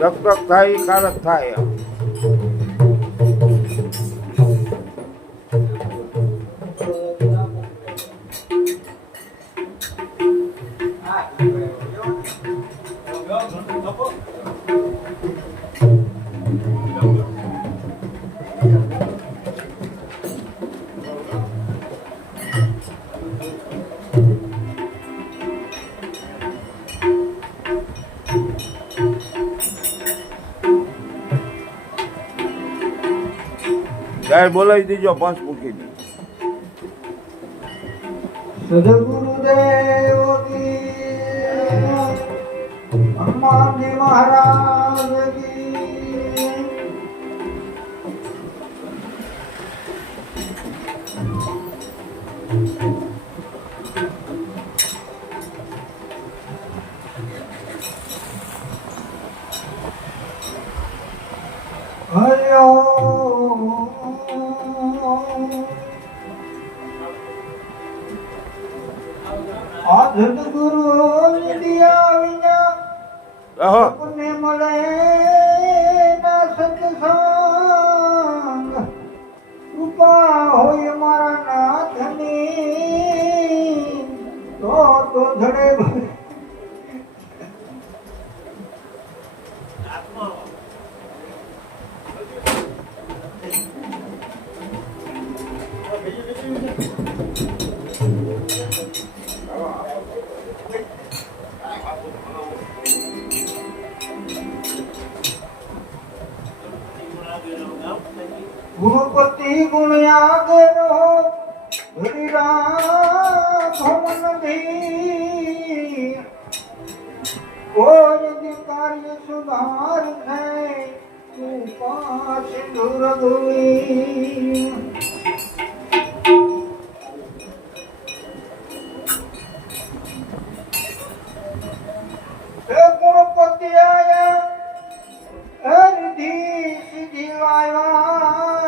ટક થાય કારક થાય. જય બોલાવી દીજો પાંચ મૂકીને. સદગુરુદેવ કી હનુમાનજી મહારાજ કી હરિઓમ. આ સદગુરુ દિયા વિના આપને મળે ના સત્સંગ. કૃપા હોય મારા નાથની તો ધડે ગુરુપતિ ગુણ્યાગરો હરિરામથી કોઈ કાર્ય સુધાર થાય તું પાછ દૂર દુઈ. ગુરુપતિ આયા હરિધિ સિદ્ધિ લાવ્યા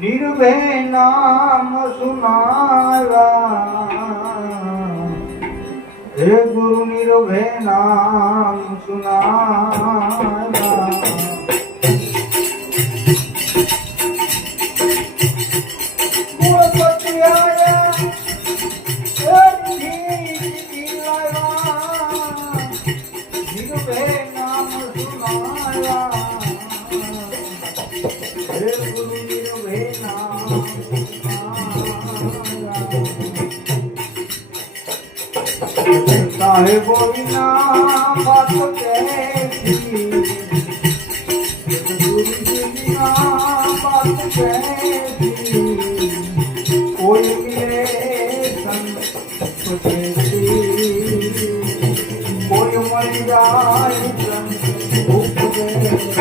નિર્ભય નામ સુનાવ્યા. હે ગુરુ નિર્ભય નામ સુનાવ્યા. ગુરુપતિ આયા હરિધિ સિદ્ધિ લાવ્યા નિર્ભય નામ સુનાવ્યા. હે ગુરુ નિર્ભય નામ સુનાવ્યા. સાહેબો વિના બાત કહેતી, ગુરુજી વિના બાત કહેતી, કોઈ મિલે સંત કહેતી, કોઈ મળી જાય સંત ઉપદેશ.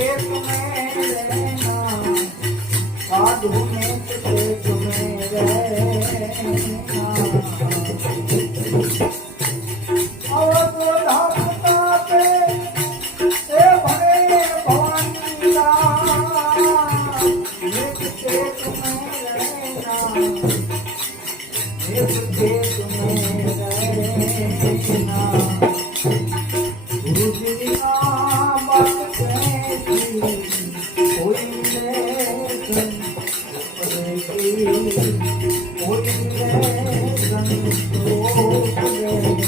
पेट में रहना, साधु में पेट में रहना। और तो धामता पे ए भरे भवानी दास, एक पेट में रहना, एक पेट में रहना। गुरु जी का बात कहती कोई लेसन पड़ेगी, कोई लेसन तो पड़ेगी।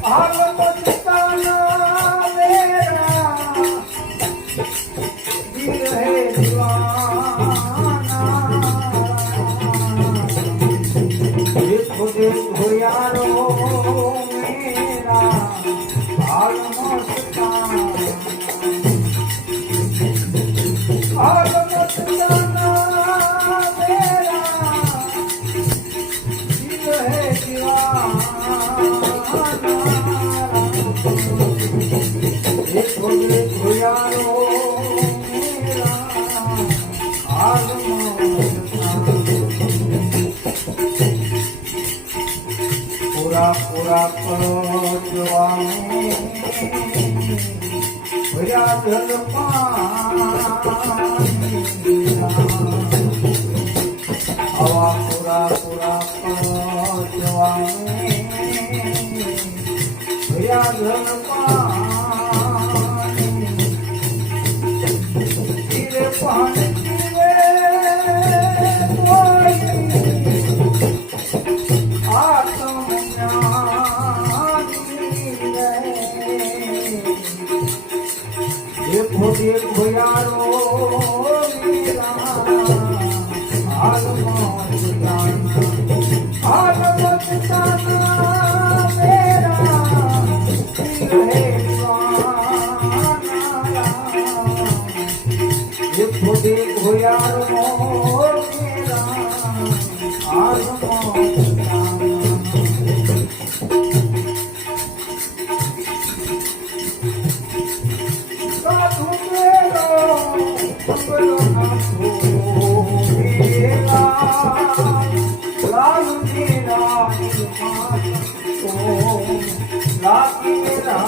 भागवत ताना मेरा दिल है दीवाना, देखो देखो यारो मेरा हाल मस्ताना। भागवत ताना मेरा दिल है दीवाना, देखो देखो यारो मेरा हाल मस्ताना। पूरा पूरा करो जवानी, भैया जल पानी, हवा पूरा पूरा करो जवानी, भैया जल पानी। गिरे पानी गिरे कोई देखो देखो यारो मेरा हाल मस्ताना, हाल मस्ताना मेरा दिल है दीवाना। देखो देखो यारो मेरा हाल मस्ताना। साधु मेरो मंगलो नाथो मेरा, लालू मेरा लाकी मेरा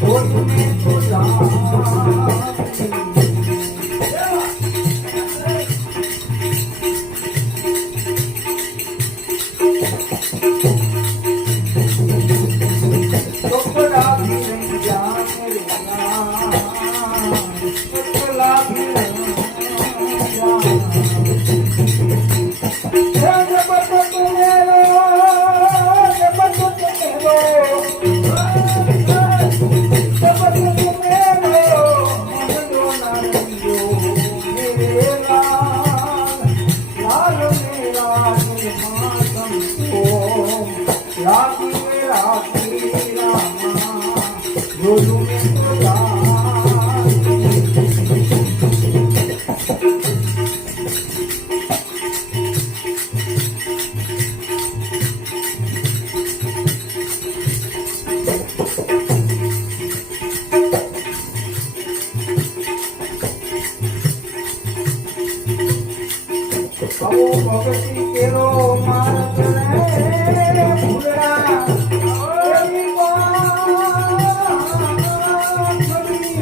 कोई में तो जाती। टोकरा भी नहीं जाने देना, टोकरा भी नहीं जाना। जब तक मेरो, जब तक मेरो, जब तक मेरो मन जो ना लियो मेरे लाल, लाल मेरा निर्मातम को लागी मेरा रोजू में तो आओ भगती केरो मार्ग रे भूला, तेरी बात सुनी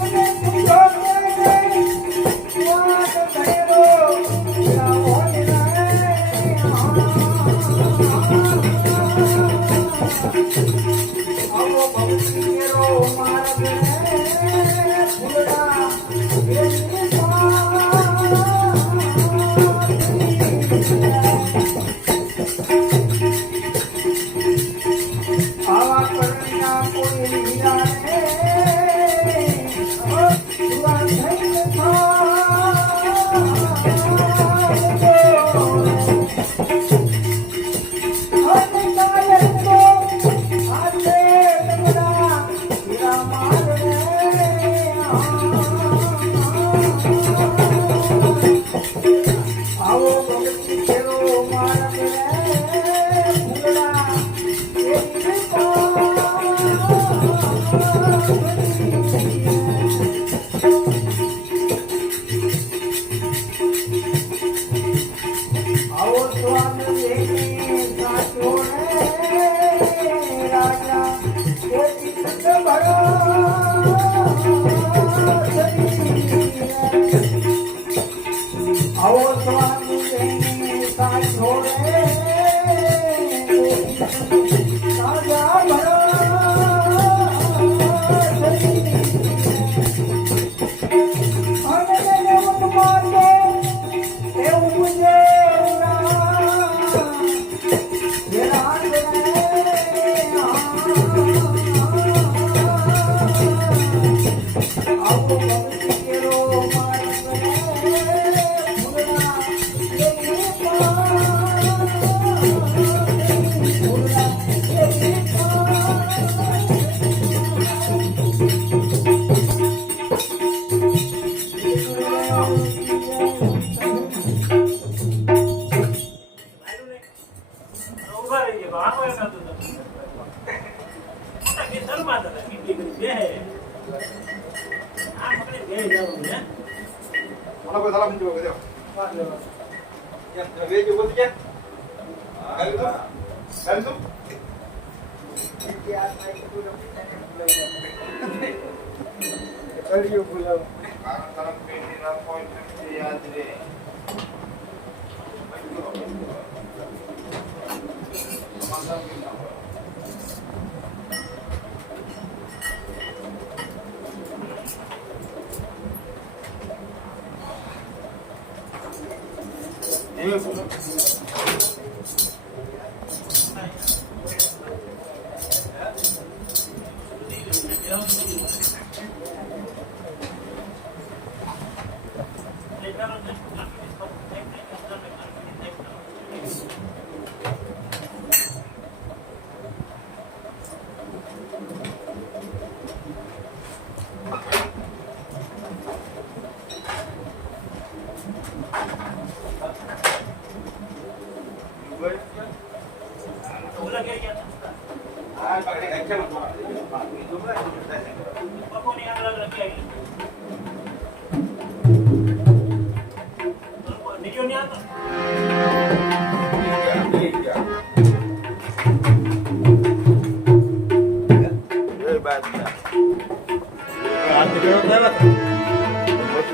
अने तुम जोते बात करो या होए आओ भगती केरो मार्ग रे भूला, आवा करना कोई हीरा ने दुआ धैर्य था મારા રે ફૂલડા એની આવો સ્વામી એની સાચો રે રાજા એ ચિત્ત ભરો આવો સ્વામી એની સાચો રે રાજા ભરો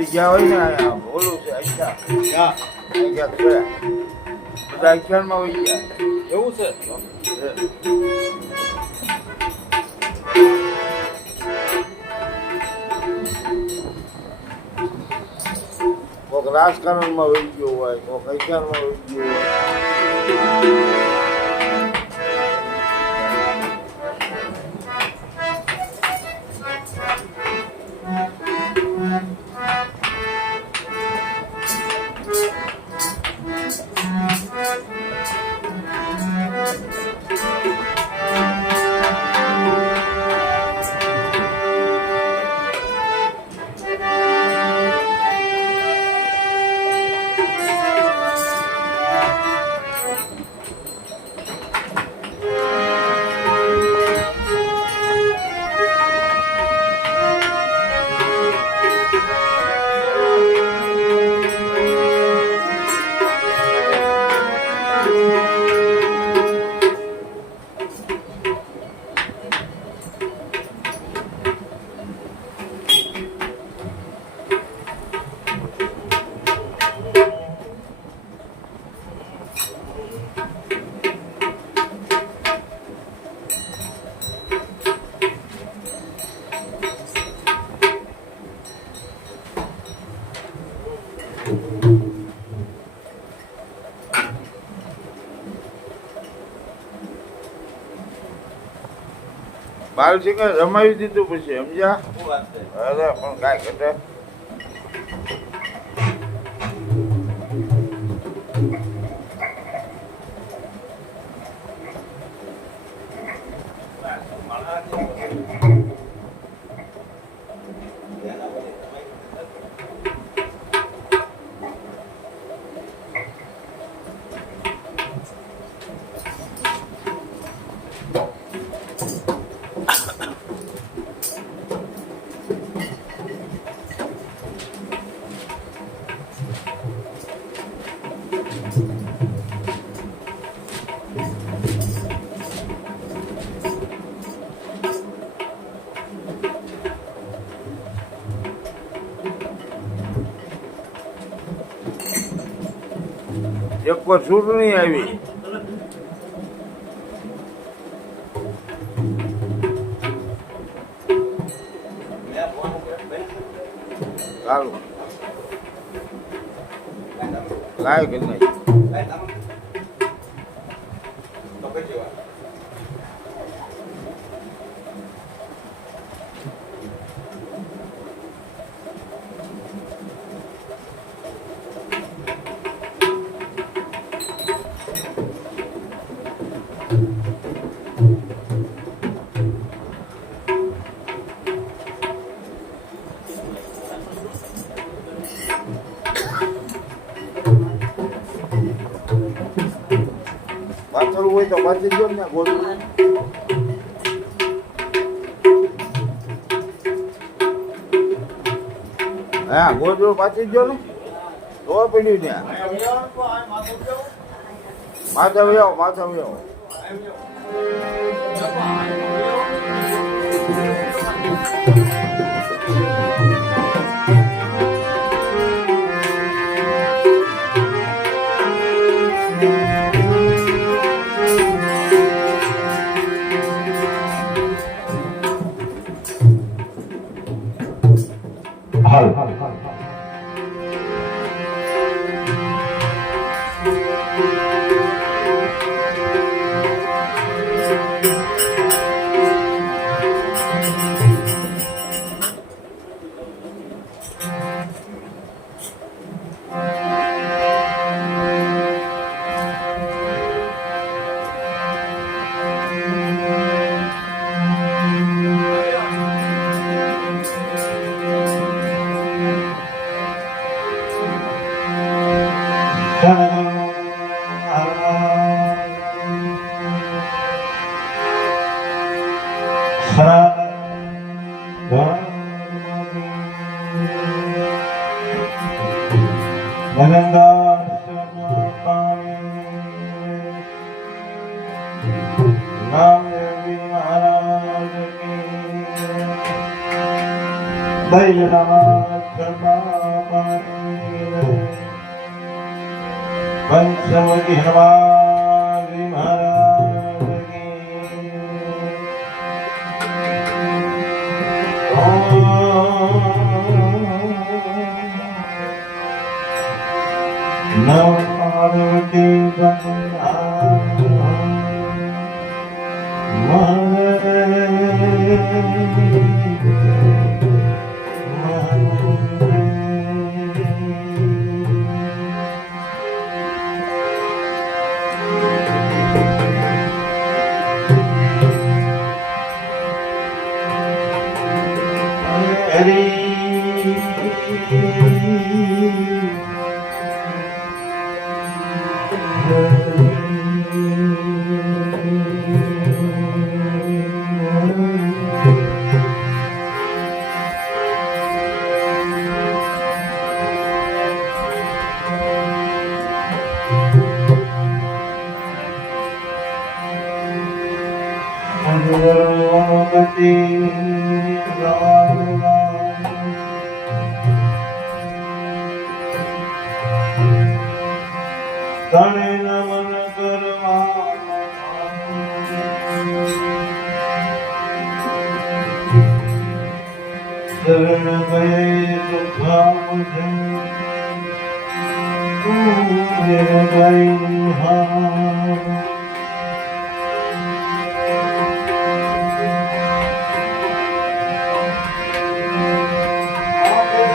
ગયા હોય ને આ બોલું છે અચ્છા બધા અક્ષરમાં હોય ગયા એવું છે કોઈક રાજકારણમાં વહી ગયો હોય કોઈક અક્ષરમાં વહી ગયો હોય બાલસિંહ રમાવી દીધું પછી સમજ્યા અરે પણ કાંઈ ઘટે ઉપર ચૂંટણી આવી. ચાલો લાય કે નહીં પાછળ હોય તો પાછી જો ને ગોળું હા ગોળું પાછી જો ને તો પડ્યું ત્યાં માથે વ્યો पंचवटी हनुमान महाराज नव पार्वती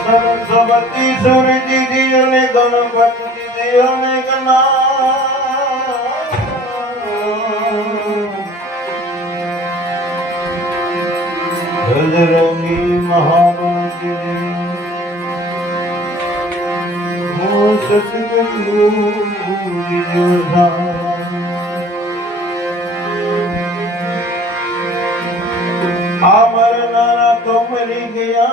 सरस्वती सूर्य दियो ने गणपति दियो ने गणा बजरंगी महाबली हो सतगुरु विजोधा अमर नारा तो मरी गया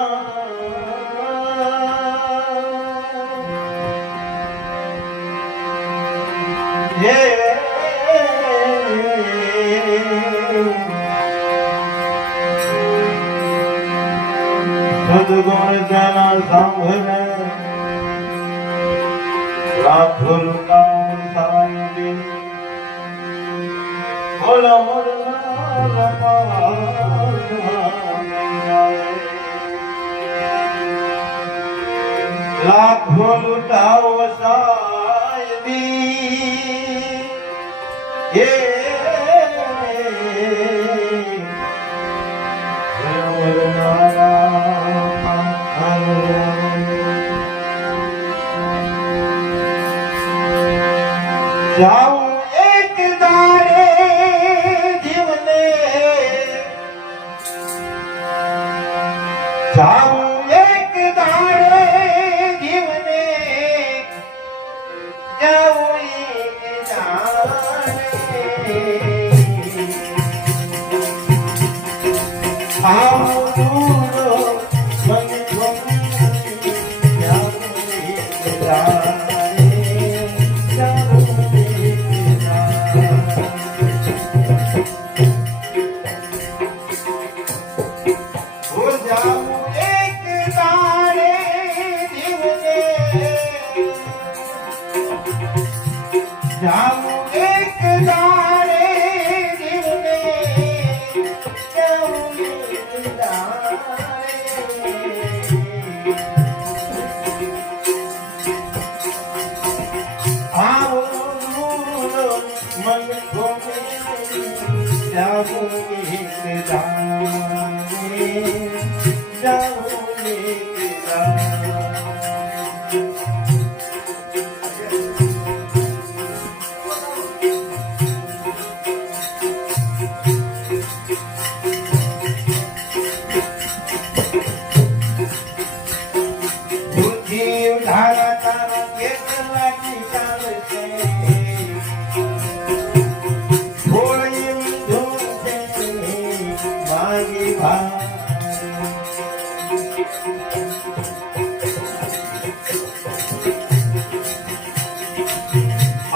सदगुण जना सांभरे लाखों का मला मरणार लाखो लुटाव सायबी हे जाऊ एक दारे जीवने जाऊ एक दारे जीवने जाऊ एक दारे आओ दूरो मन जाऊ एक दारे जाऊ एक दारे जीवने जाऊ एक दारे आओ दूरो मन को जाऊ एक दारे जाऊ एक दारे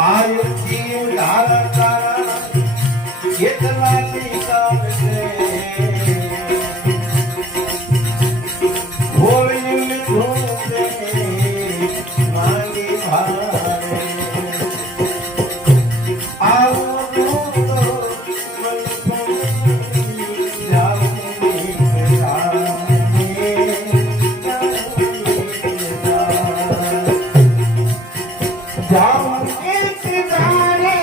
आयुष्य धारा तारा घेतला पिकाचे होळी धुंदे मागे भारे आओ दूरो मन को जाऊ एक दारे जाऊ एक दारे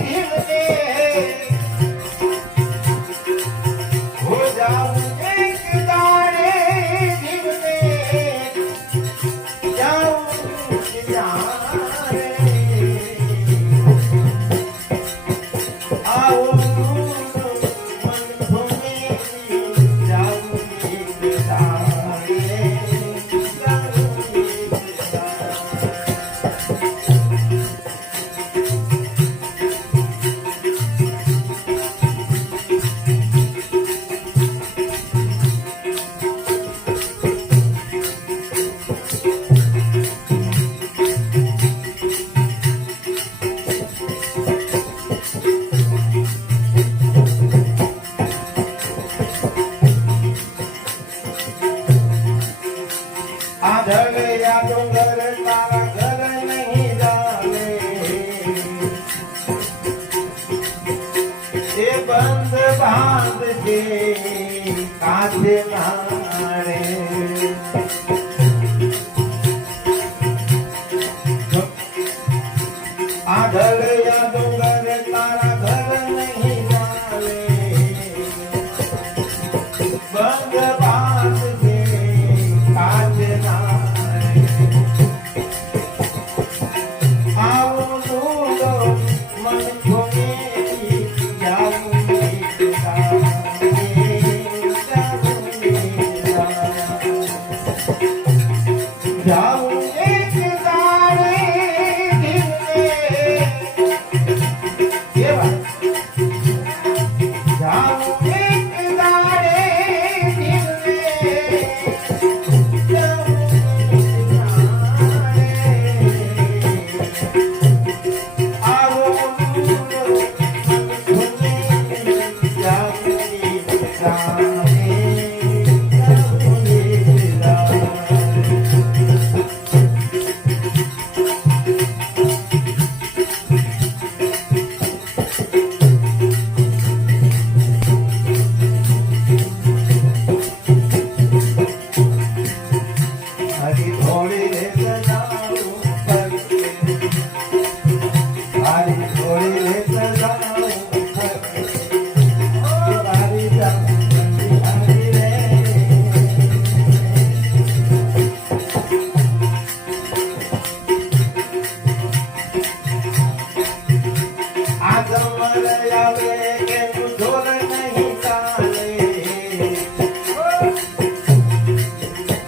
जीवने हो जाऊ एक दारे जीवने जाऊ एक दारे आओ दूरो मन घूमे जाऊ एक दारे जाऊ एक दारे आधर या डोंगर तारा घर नहीं जाने ये बंद बांध के कांधे मारे आधर या डोंगर तारा घर नहीं जाने बंद बांध के कांधे मारे आओ दूरो मन घूमे जाऊ एक दारे जाऊ एक दारे આવે કે જોર નહીં ચાલે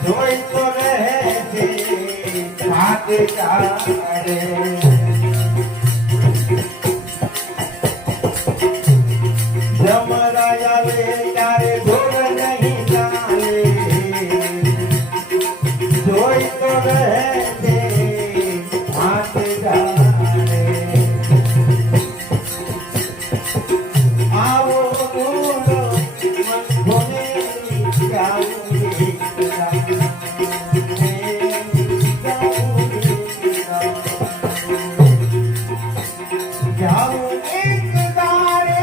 જોઈ તો રહે છે હાથ ચાલે જમરાય આવે ત્યારે જોર નહીં ચાલે જોઈ તો રહે છે હાથ ચાલે આવો બોલો મન ભોને જાઉં એક દાડે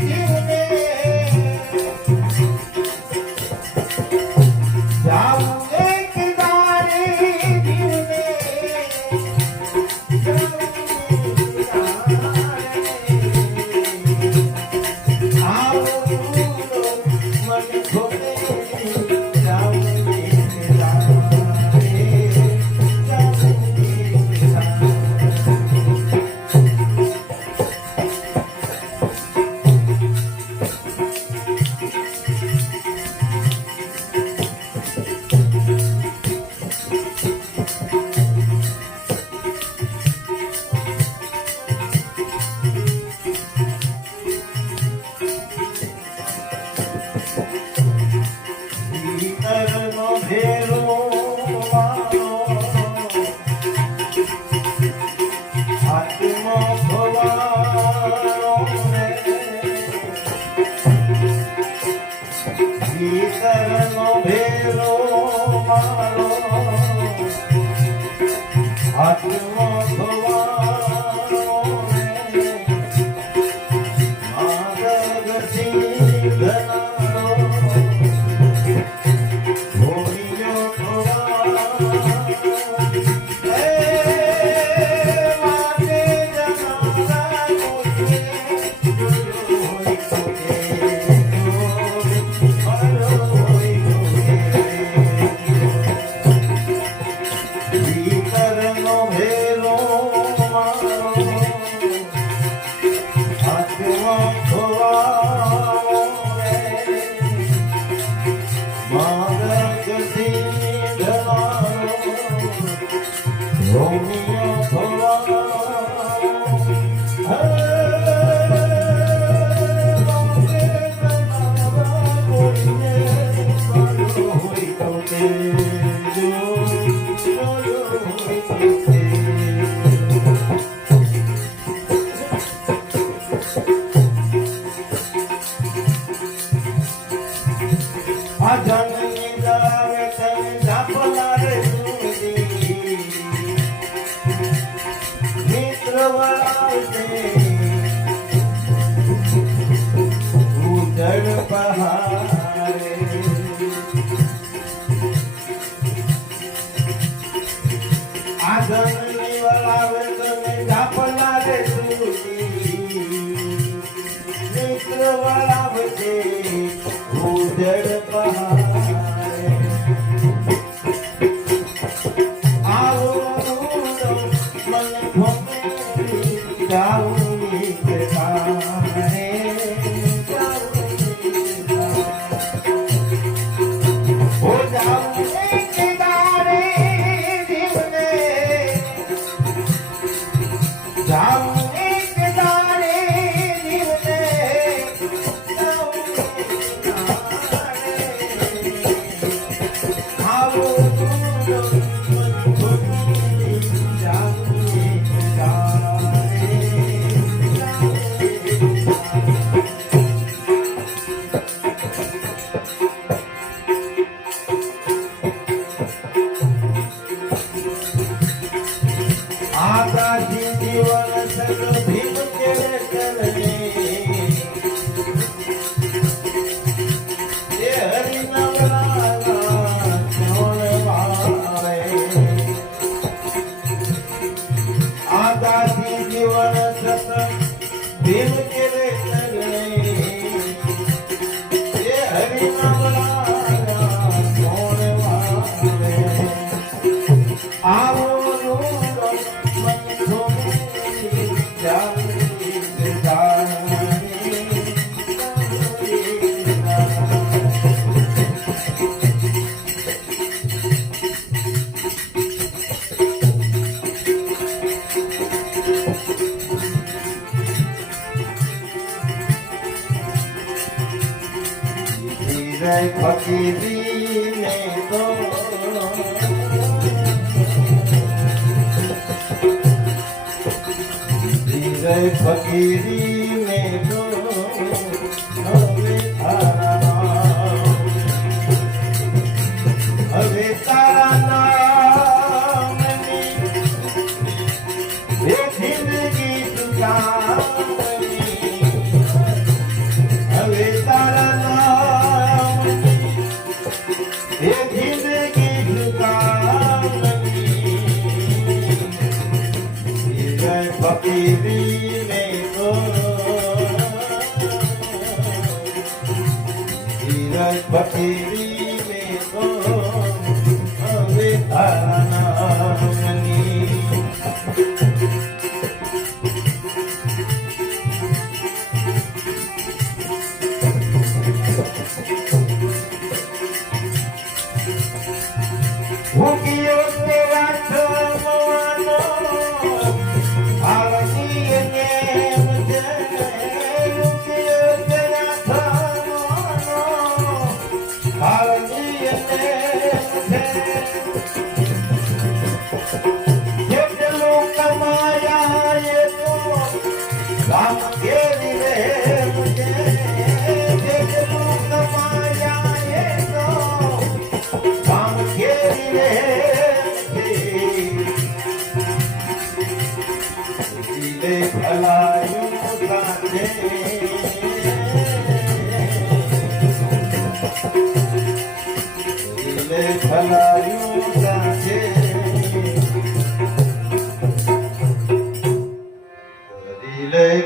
જીવને જાઉં એક દાડે જીવને આવો બોલો મન ભોને જાઉં એક દાડે ભીતરનો ભેરો મારો આત્મા ભવાનો રે ભીતરનો ભેરો મારો આત્મા ભવાનો રે માર્ગથી ઘનારો ભીતરનો ભેરો મારો આત્મા ખોવાવો રે માર્ગથી ઘનારો રોમિયો ખોવાવો આ જનની દળાવે તને જાપલા રે સુરી મિત્ર વળાવશે ઉજળ પહાડે આ જનની વળાવે તને જાપલા રે સુરી મિત્ર વળાવશે ઉજળ પહાડે આવો મન ભોને જાઉં એક દાડે હો જાઉં એક દાડે જીવને જાઉં એક દાડે જીવને આવો બોલો મન ભોને જાઉં એક દાડે આગાજી જીવન સગળ ભીમ કેળે ચરણે એ હરિનામના ચોણ વાળે આગાજી જીવન સગળ ભીમ કેળે ચરણે એ હરિનામના ચોણ વાળે આવો બોલો મન ભોને જાઉં એક દાડે हीरे फकीरी में तो हीरे फकीरी में तो हवे तारा नाम, हवे तारा नाम ये जिंदगी चुकावनी, हवे तारा नाम ये जिंदगी चुकावनी, हीरे फकीरी में तो हीरे फकीरी में तो हवे तारा नाम। ભૂખ્યો તેરા છમવાનો આવતી નેમ છે, ભૂખ્યો તેરા છમવાનો આવતી નેમ છે, જેટલું કમાયા એ તો કામ કેવી રેમ છે, જેટલું કમાયા એ તો કામ કેવી રે ભલાયું સાથે ભલાયું સાથે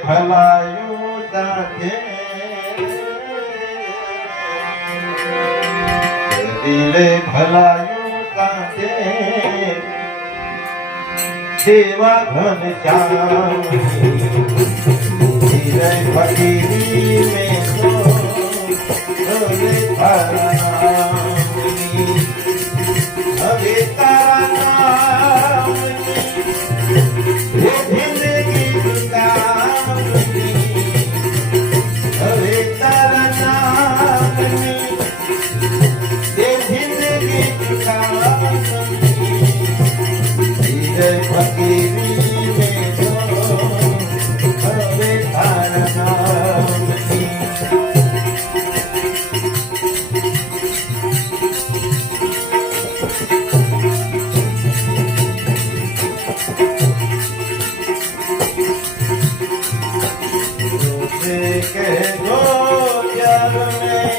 ભલાયું સાથે ભલાયું સાથે સેવા ઘન શ્યામની, હીરે ફકીરી में तो हवे तारा नामनी, हवे तारा नामनी ये जिंदगी चुकावनी, हवे तारा नामनी ये जिंदगी चुकावनी, हीरे फकीरी में तो हवे तारा नामनी। के दो प्यार में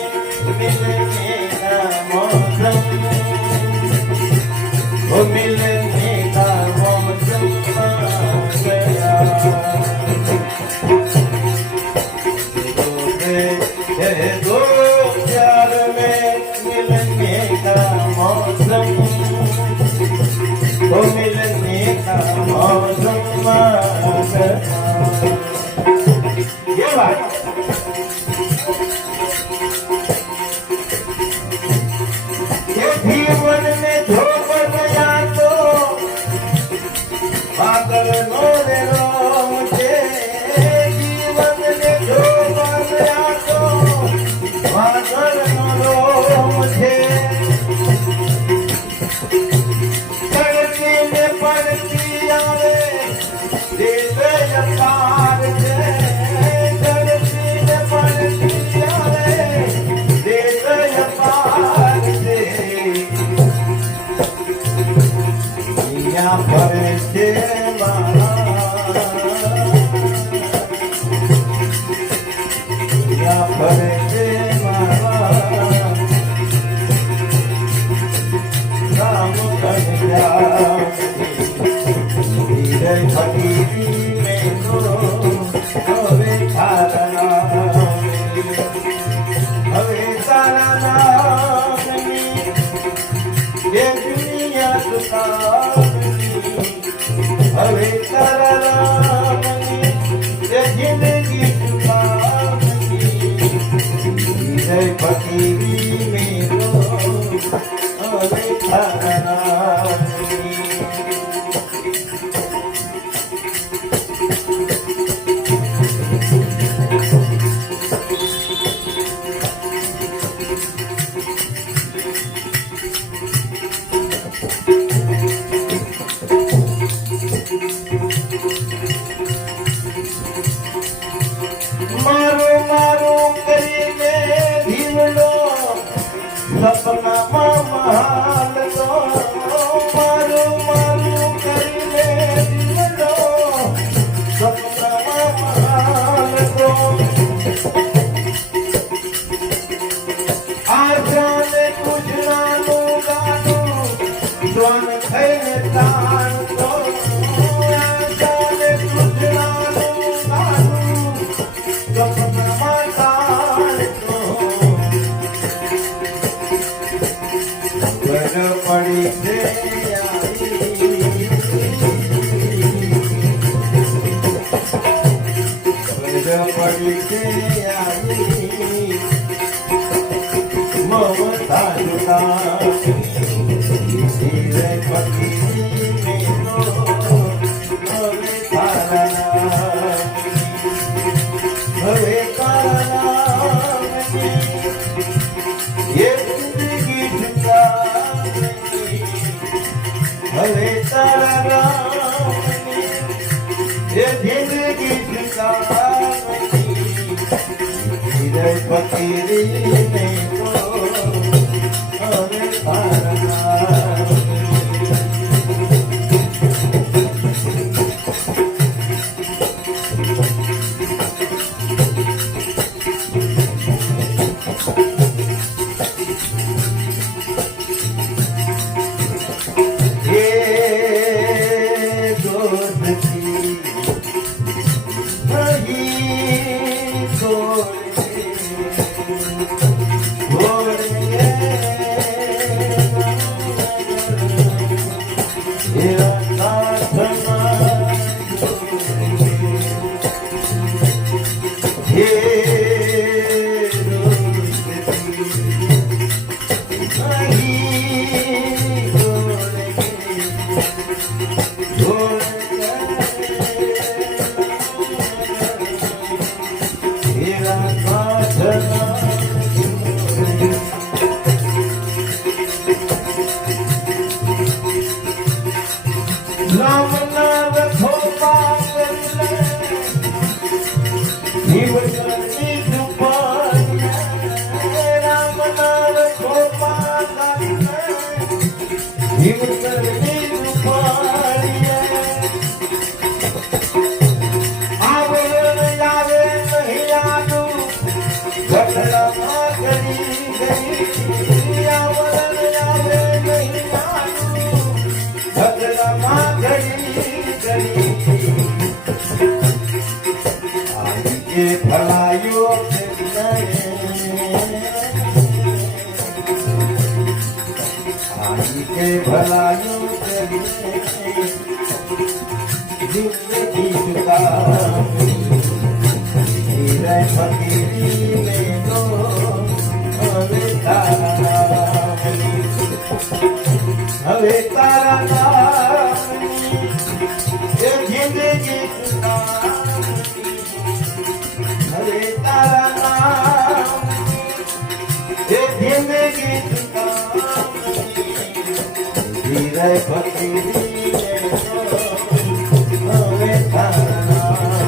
मिलने का मौसम, वो मिलने का मौसम आ गया, दो प्यार में मिलने का मौसम, वो मिलने का मौसम आ गया। ये बात ये जीवन में जो बन गया तो पागल नो रे रो मुझे, जीवन में जो बन गया तो पागल नो रो मुझे, चढ़ती में पड़ती आवे दे दे अपार से, पर से मारा पर से मारा राम कर गया, हीरे फकीरी में तो हवे तारा नामनी, हवे तारा नामनी ये दुनिया चुकावनी, हवे तारा नामनी ये जिंदगी चुकावनी, हीरे फकीरी में तो हवे तारा नामनी। पडिते आई ममता जुदाई धीरे फकीरी मेरो हवे तारा नाम ये जिंदगी झुकाई हवे तारा नाम ये जिंदगी झुकाई धीरे फकीरी मेरो हवे तारा नाम भलायो आई के भलायो जिंदगी चुकाई धीरे फकीरी मेरो हवे तारा नाम हवे तारा नाम ये जिंदगी चुकाई हवे तारा नाम ये जिंदगी चुकाई धीरे फकीरी मेरो हवे तारा नाम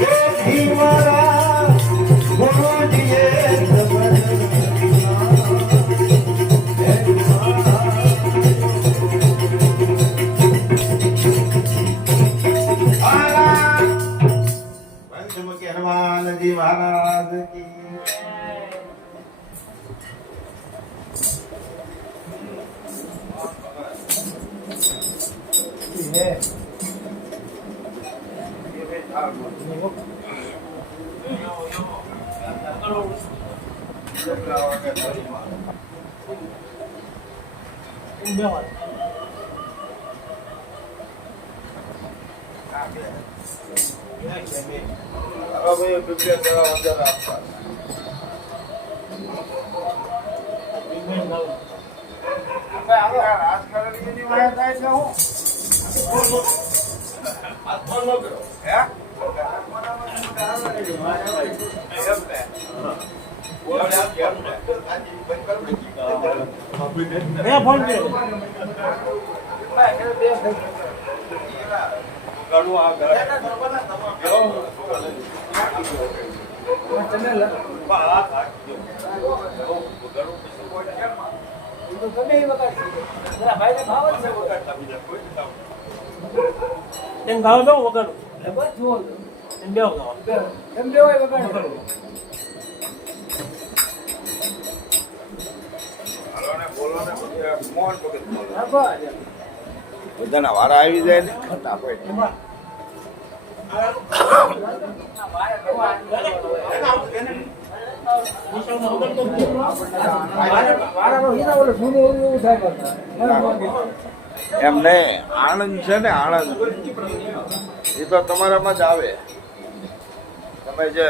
તેથી મારા ગુરુજીએ પંચમુખી હનુમાનજી મહારાજ કી એમ ગાવ દો વગર બસ જો એમ બેવ ગાવ એમ બેવ વગર બધાના વારા આવી જાય ને ફટાફટ એમ નહીં આણંદ છે ને આણંદ એ તો તમારામાં જ આવે તમે જે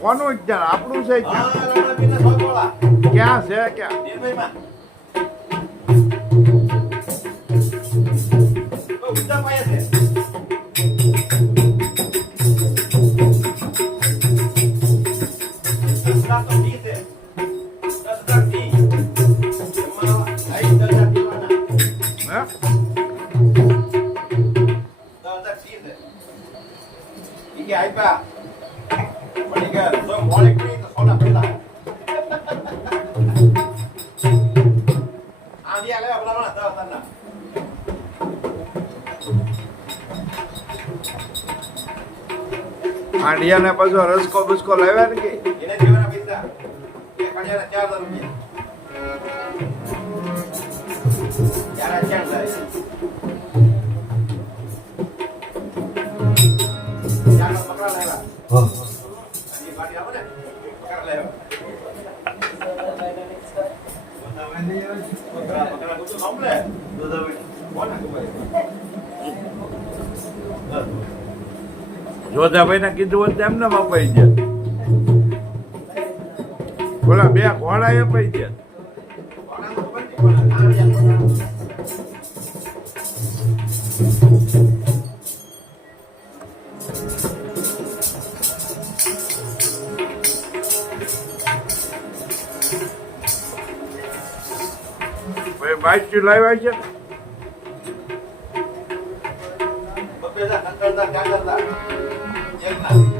કોનું જ્ઞાન આપણું છે ક્યાં છે ક્યાં આંડિયા ને પાછો રસકો બસકો લાવ્યા ને કે એને દેવાના પૈસા એ કણ્યાના 4000 રૂપિયા યાર ચાર થાય ચાર પકડા લાવ્યા હા અને ગાડી આવો ને જોધાભાઈ ને કીધું હોત તેમને અપાઈ જાય. બોલા 2 ઘોડા એ અપાઈ જાય. બાઈક થી લાવ્યા છે. બપેલા કંકરદા ક્યાં કરતા એક ના